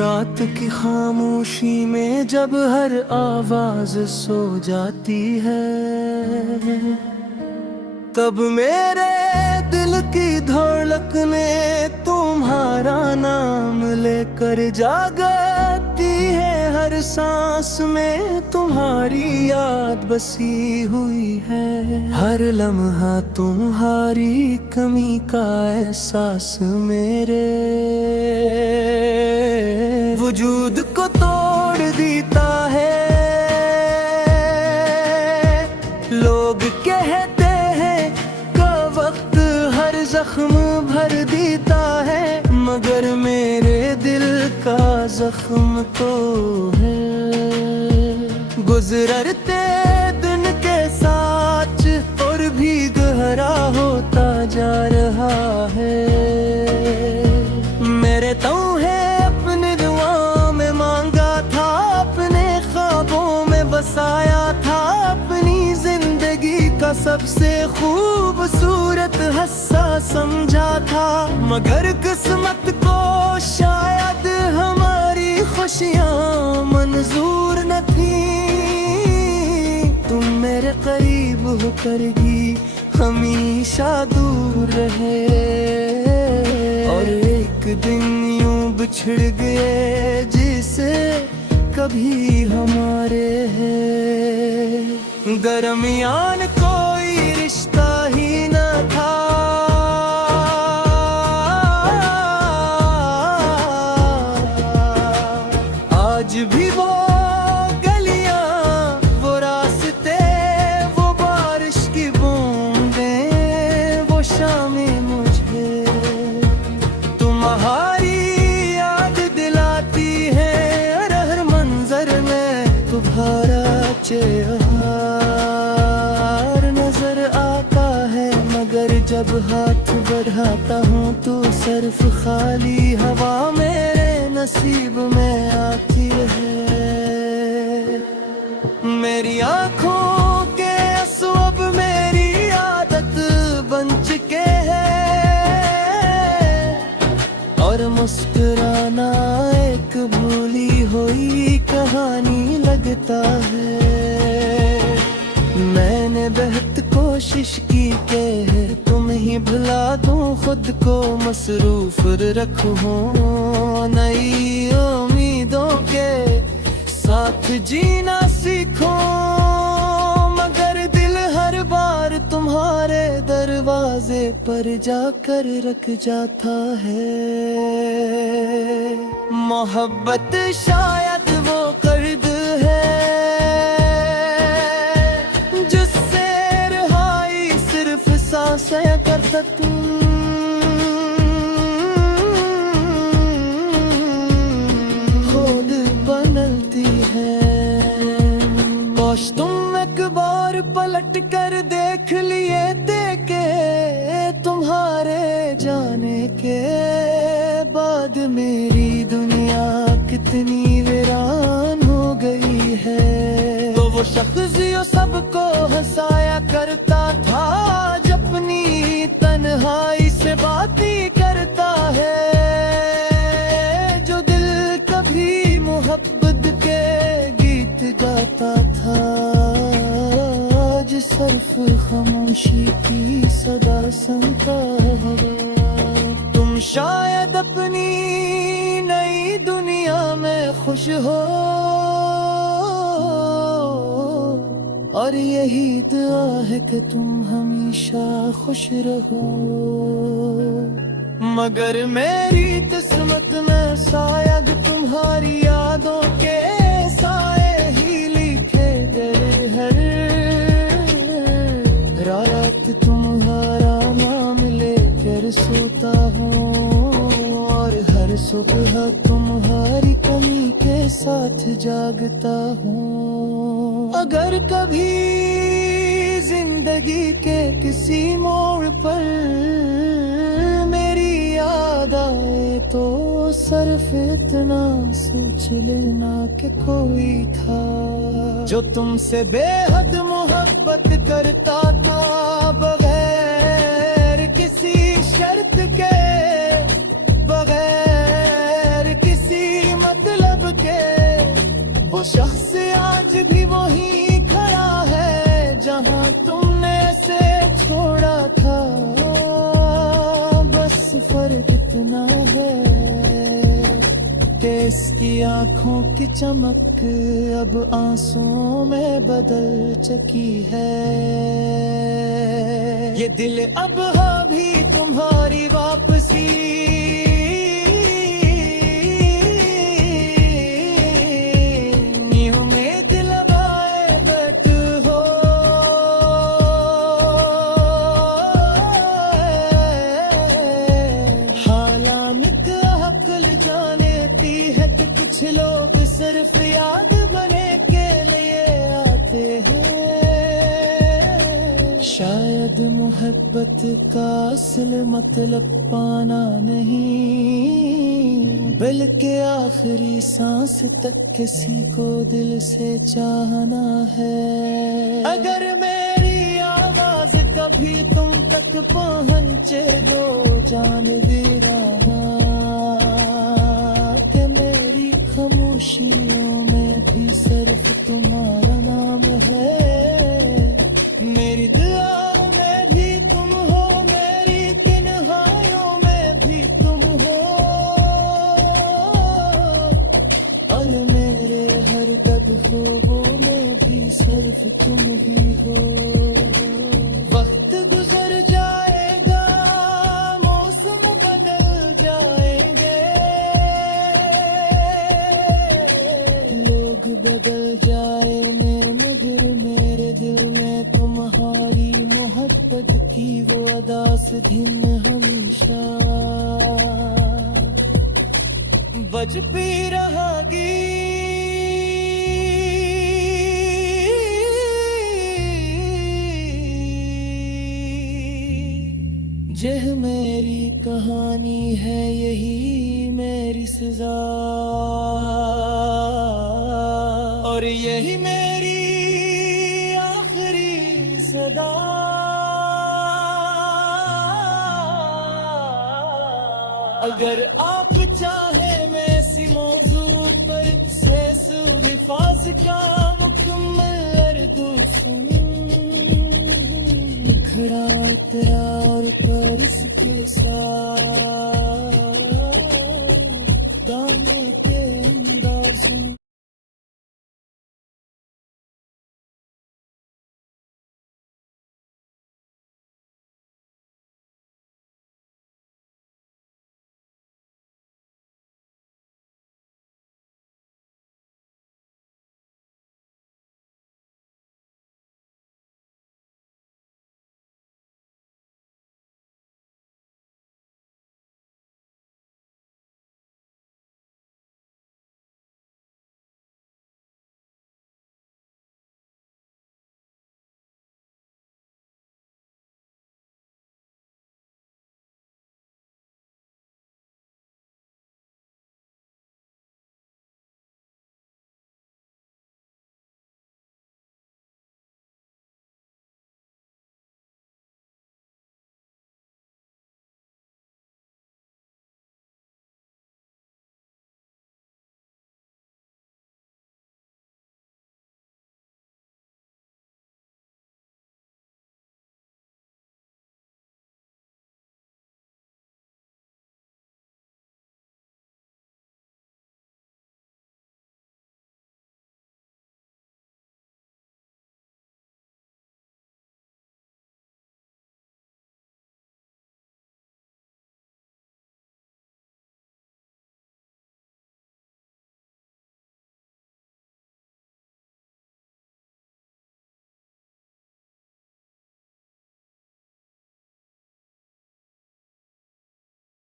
रात की खामोशी में जब हर आवाज सो जाती है, तब मेरे दिल की धड़कनें तुम्हारा नाम लेकर जागती है। हर सांस में तुम्हारी याद बसी हुई है, हर लम्हा तुम्हारी कमी का एहसास मेरे वजूद को तोड़ देता है। लोग कहते हैं कि वक्त हर जख्म भर देता है, मगर मेरे दिल का जख्म तो है गुजरते दिन के साथ और भी गहरा होता जा रहा है। मेरे तौहे अपने दुआ में मांगा था, अपने ख्वाबों में बसाया था, अपनी जिंदगी का सबसे खूबसूरत हिस्सा समझा था, मगर किस्मत को शायद हमारी खुशियाँ मंजूर न थी। तुम मेरे करीब होकर भी हमेशा दूर रहे, और एक दिन यूं बिछड़ गए जिसे कभी हमारे दरमियान कोई रिश्ता ही न था। आज भी वो गलियां, वो रास्ते, वो बारिश की बूंदें, वो शामें मुझे तुम्हारी याद दिलाती है। हर मंजर में तुम्हारा चेहरा नजर आता है, मगर जब हाथ बढ़ाता हूँ तो सिर्फ खाली हवा मेरे नसीब में आती है। मेरी आँखों के आंसू अब मेरी आदत बन चुके हैं, और मुस्कुराना एक भूली हुई कहानी लगता है। मैंने बेहद कोशिश की कि तुम ही भुला दूं, खुद को मसरूफ रखूं, नई उम्मीदों के साथ जीना सीखूं, मगर दिल हर बार तुम्हारे दरवाजे पर जाकर रख जाता है। मोहब्बत शायद वो कर्द है जिससे रहाई सिर्फ सांसें कर सकूं। खुद बदलती है, काश तुम एक बार पलट कर देख लिए देखे, तुम्हारे जाने के बाद मेरी दुनिया कितनी वीरान हो गई है। तो वो शख्स जो सबको हंसाया करता था, आज अपनी तन्हाई से बातें करता है, जो दिल कभी मोहब्बत के गीत गाता था, आज सिर्फ खामोशी की सदा सुनता है। तुम शायद अपनी नई दुनिया में खुश हो, और यही दुआ है कि तुम हमेशा खुश रहो, मगर मेरी किस्मत में शायद तुम्हारी यादों के साए ही लिखे गए। हर रात तुम्हारा नाम लेकर सोता हूँ, और हर सुबह तुम्हारी कमी के साथ जागता हूँ। अगर कभी जिंदगी के किसी मोड़ पर मेरी याद आए तो सिर्फ इतना सोच लेना कि कोई था जो तुमसे बेहद मोहब्बत करता था, बगैर किसी शर्त के, बगैर किसी मत वो शख्स आज भी वही खड़ा है जहां तुमने ऐसे छोड़ा था। बस फर्क इतना है कि इसकी आंखों की चमक अब आंसुओं में बदल चुकी है। ये दिल अब हाँ भी तुम्हारी वापसी उम्मीद लगाए बट हो। हालांकि अक्ल जानती है कि कुछ लोग सिर्फ याद बने के लिए आते हैं। शायद मोहब्बत का असल मतलब पाना नहीं, बल्कि आखिरी सांस तक किसी को दिल से चाहना है। अगर मेरी आवाज कभी तुम तक पहुंचे जो जान भी रहा कि मेरी खामोशियों में भी सिर्फ तुम्हारा नाम है। मेरी दुआ में भी तुम हो, मेरी तन्हाइयों में भी तुम हो, और मेरे हर ख्वाबों में भी सिर्फ तुम ही हो। वक्त गुजर जाएगा, मौसम बदल जाएंगे, लोग बदल जाएंगे, मगर मेरे दिल में तुम्हारी मोहब्बत की वो अदास दिन हमेशा बज भी रहेगी। यह मेरी कहानी है, यही मेरी सजा, और यही मेरी आखिरी सदा। अगर आप चाहे मैं इसी मौजू पर से हिफाज का मुकम्मल अर्दू खड़ा इकरार पर इसके साथ गाने